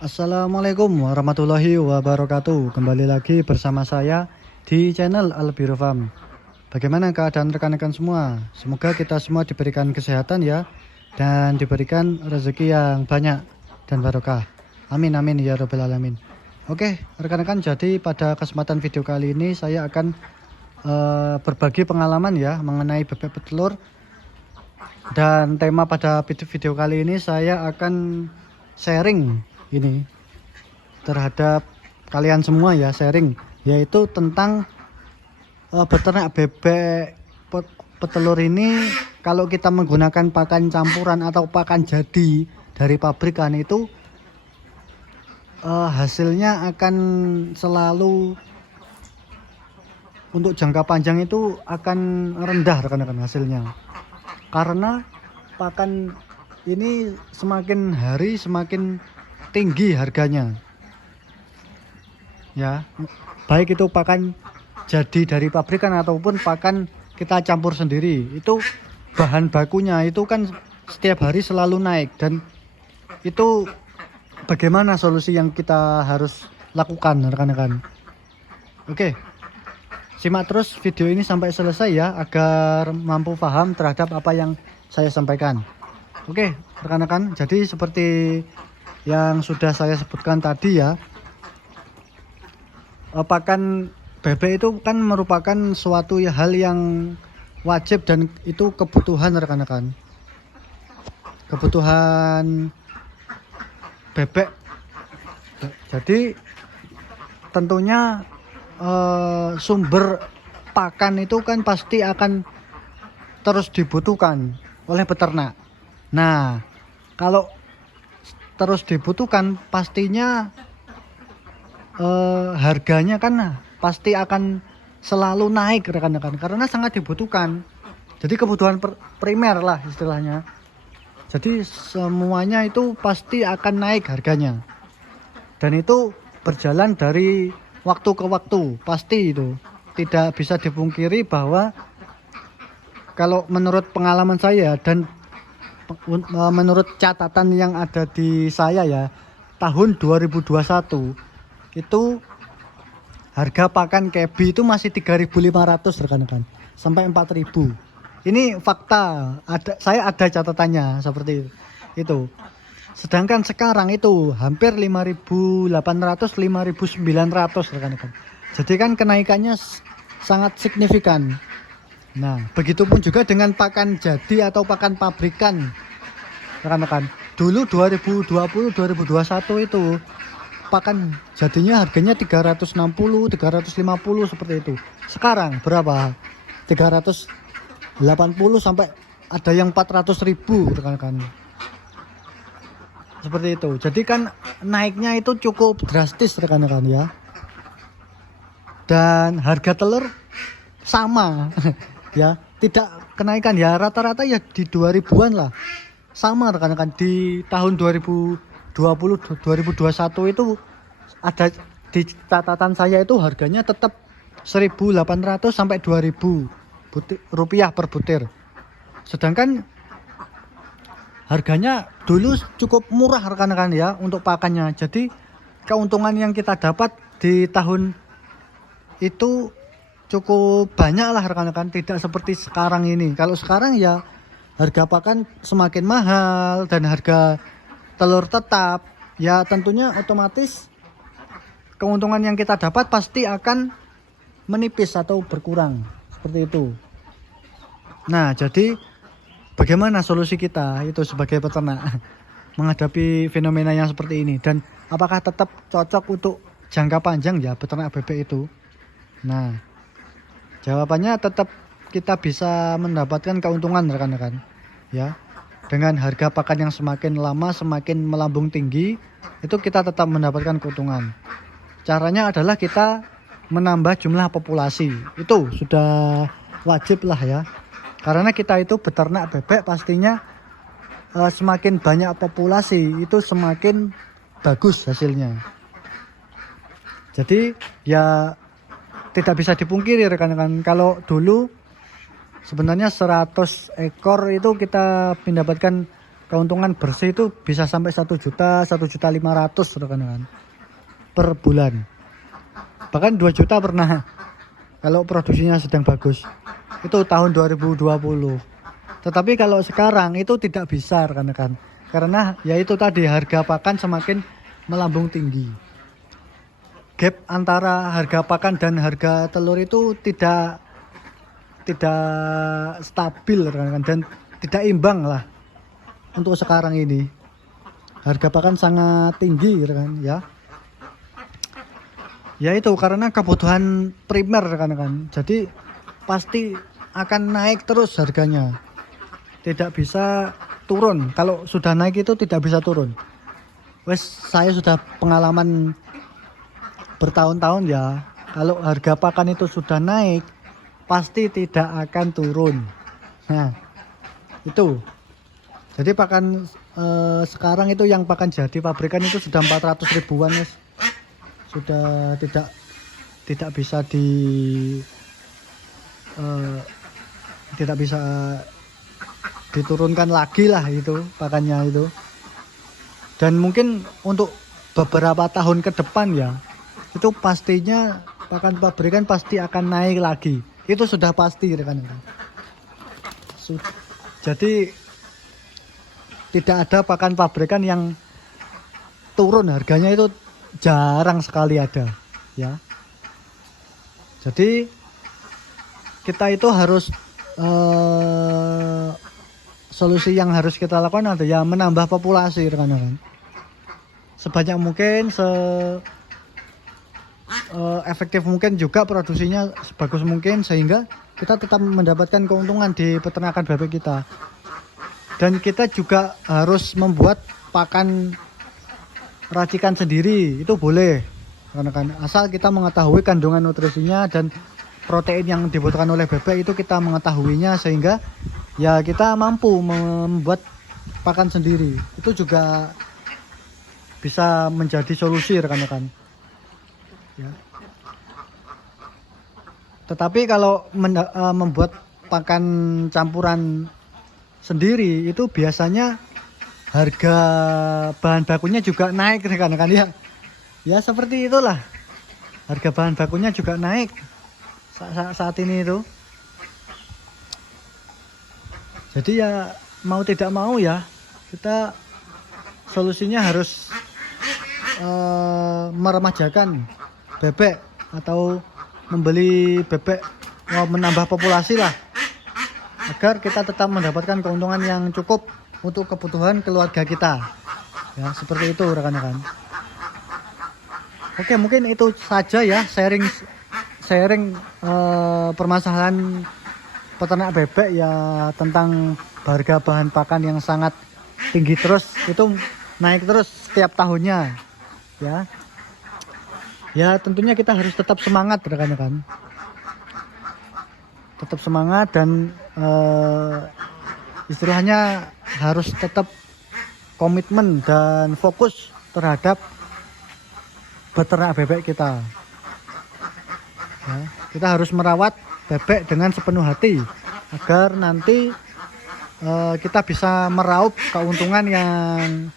Assalamualaikum warahmatullahi wabarakatuh. Kembali lagi bersama saya di channel Albiro Farm. Bagaimana keadaan rekan-rekan semua? Semoga kita semua diberikan kesehatan ya, dan diberikan rezeki yang banyak dan barokah. Amin amin ya robbal alamin. Oke rekan-rekan, jadi pada kesempatan video kali ini saya akan berbagi pengalaman ya mengenai bebek petelur. Dan tema pada video kali ini saya akan sharing ini terhadap kalian semua ya, sharing yaitu tentang beternak bebek petelur ini. Kalau kita menggunakan pakan campuran atau pakan jadi dari pabrikan itu hasilnya akan selalu untuk jangka panjang itu akan rendah rekan-rekan hasilnya, karena pakan ini semakin hari semakin tinggi harganya ya, baik itu pakan jadi dari pabrikan ataupun pakan kita campur sendiri. Itu bahan bakunya itu kan setiap hari selalu naik, dan itu bagaimana solusi yang kita harus lakukan rekan-rekan. Oke, simak terus video ini sampai selesai ya, agar mampu paham terhadap apa yang saya sampaikan. Oke rekan-rekan, jadi seperti yang sudah saya sebutkan tadi ya, pakan bebek itu kan merupakan suatu hal yang wajib dan itu kebutuhan rekan-rekan. Kebutuhan bebek. Jadi tentunya sumber pakan itu kan pasti akan terus dibutuhkan oleh peternak. Nah, kalau terus dibutuhkan pastinya harganya kan pasti akan selalu naik rekan-rekan, karena sangat dibutuhkan. Jadi kebutuhan primer lah istilahnya. Jadi semuanya itu pasti akan naik harganya, dan itu berjalan dari waktu ke waktu. Pasti itu tidak bisa dipungkiri bahwa kalau menurut pengalaman saya dan menurut catatan yang ada di saya ya, tahun 2021 itu harga pakan kebi itu masih 3.500 rekan-rekan, sampai 4.000. Ini fakta, saya ada catatannya seperti itu. Sedangkan sekarang itu hampir 5.800 5.900 rekan-rekan. Jadi kan kenaikannya sangat signifikan. Nah, begitupun juga dengan pakan jadi atau pakan pabrikan rekan-rekan. Dulu 2020 2021 itu pakan jadinya harganya 360 350 seperti itu. Sekarang berapa? 380 sampai ada yang 400.000 rekan-rekan. Seperti itu. Jadi kan naiknya itu cukup drastis rekan-rekan ya. Dan harga telur sama ya, tidak kenaikan ya, rata-rata ya di 2000-an lah. Sama rekan-rekan, di tahun 2020 2021 itu ada di catatan saya itu harganya tetap 1.800 sampai 2.000 rupiah per butir. Sedangkan harganya dulu cukup murah rekan-rekan ya untuk pakannya. Jadi keuntungan yang kita dapat di tahun itu cukup banyak lah rekan-rekan, tidak seperti sekarang ini. Kalau sekarang ya harga pakan semakin mahal dan harga telur tetap, ya tentunya otomatis keuntungan yang kita dapat pasti akan menipis atau berkurang seperti itu. Nah, jadi bagaimana solusi kita itu sebagai peternak menghadapi fenomena yang seperti ini, dan apakah tetap cocok untuk jangka panjang ya peternak bebek itu? Nah, jawabannya tetap kita bisa mendapatkan keuntungan rekan-rekan ya. Dengan harga pakan yang semakin lama semakin melambung tinggi, itu kita tetap mendapatkan keuntungan. Caranya adalah kita menambah jumlah populasi. Itu sudah wajib lah ya. Karena kita itu beternak bebek, pastinya semakin banyak populasi itu semakin bagus hasilnya. Jadi ya tidak bisa dipungkiri rekan-rekan, kalau dulu sebenarnya 100 ekor itu kita mendapatkan keuntungan bersih itu bisa sampai 1 juta, 1.500.000 rekan-rekan per bulan. Bahkan 2 juta pernah kalau produksinya sedang bagus. Itu tahun 2020. Tetapi kalau sekarang itu tidak bisa rekan-rekan. Karena ya itu tadi, harga pakan semakin melambung tinggi. Gap antara harga pakan dan harga telur itu tidak stabil rekan-rekan, dan tidak imbang lah untuk sekarang ini. Harga pakan sangat tinggi rekan ya. Ya itu karena kebutuhan primer rekan-rekan. Jadi pasti akan naik terus harganya. Tidak bisa turun. Kalau sudah naik itu tidak bisa turun. Wes, saya sudah pengalaman bertahun-tahun ya. Kalau harga pakan itu sudah naik, pasti tidak akan turun. Nah, itu. Jadi pakan sekarang itu yang pakan jadi pabrikan itu sudah 400 ribuan, Mas. Sudah tidak bisa tidak bisa diturunkan lagi lah itu pakannya itu. Dan mungkin untuk beberapa tahun ke depan ya, itu pastinya pakan pabrikan pasti akan naik lagi. Itu sudah pasti rekan-rekan. Jadi tidak ada pakan pabrikan yang turun harganya, itu jarang sekali ada ya. Jadi kita itu harus solusi yang harus kita lakukan adalah ya menambah populasi rekan-rekan. Sebanyak mungkin, efektif mungkin, juga produksinya sebagus mungkin, sehingga kita tetap mendapatkan keuntungan di peternakan bebek kita. Dan kita juga harus membuat pakan racikan sendiri, itu boleh rekan-rekan, asal kita mengetahui kandungan nutrisinya dan protein yang dibutuhkan oleh bebek itu kita mengetahuinya, sehingga ya kita mampu membuat pakan sendiri. Itu juga bisa menjadi solusi rekan-rekan ya. Tetapi kalau membuat pakan campuran sendiri itu biasanya harga bahan bakunya juga naik rekan-rekan ya. Ya seperti itulah, harga bahan bakunya juga naik saat ini itu. Jadi ya mau tidak mau ya, kita solusinya harus meremajakan bebek atau membeli bebek, menambah populasi lah, agar kita tetap mendapatkan keuntungan yang cukup untuk kebutuhan keluarga kita ya, seperti itu rekan-rekan. Oke, mungkin itu saja ya sharing permasalahan peternak bebek ya, tentang harga bahan pakan yang sangat tinggi terus, itu naik terus setiap tahunnya ya. Ya tentunya kita harus tetap semangat rekan-rekan, tetap semangat, dan istilahnya harus tetap komitmen dan fokus terhadap peternak bebek kita ya. Kita harus merawat bebek dengan sepenuh hati agar nanti kita bisa meraup keuntungan yang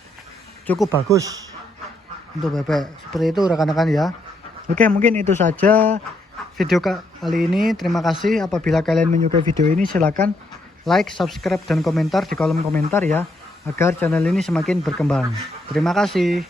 cukup bagus untuk bebek. Seperti itu rekan-rekan ya. Oke, mungkin itu saja video kali ini. Terima kasih. Apabila kalian menyukai video ini, silakan like, subscribe, dan komentar di kolom komentar ya, agar channel ini semakin berkembang. Terima kasih.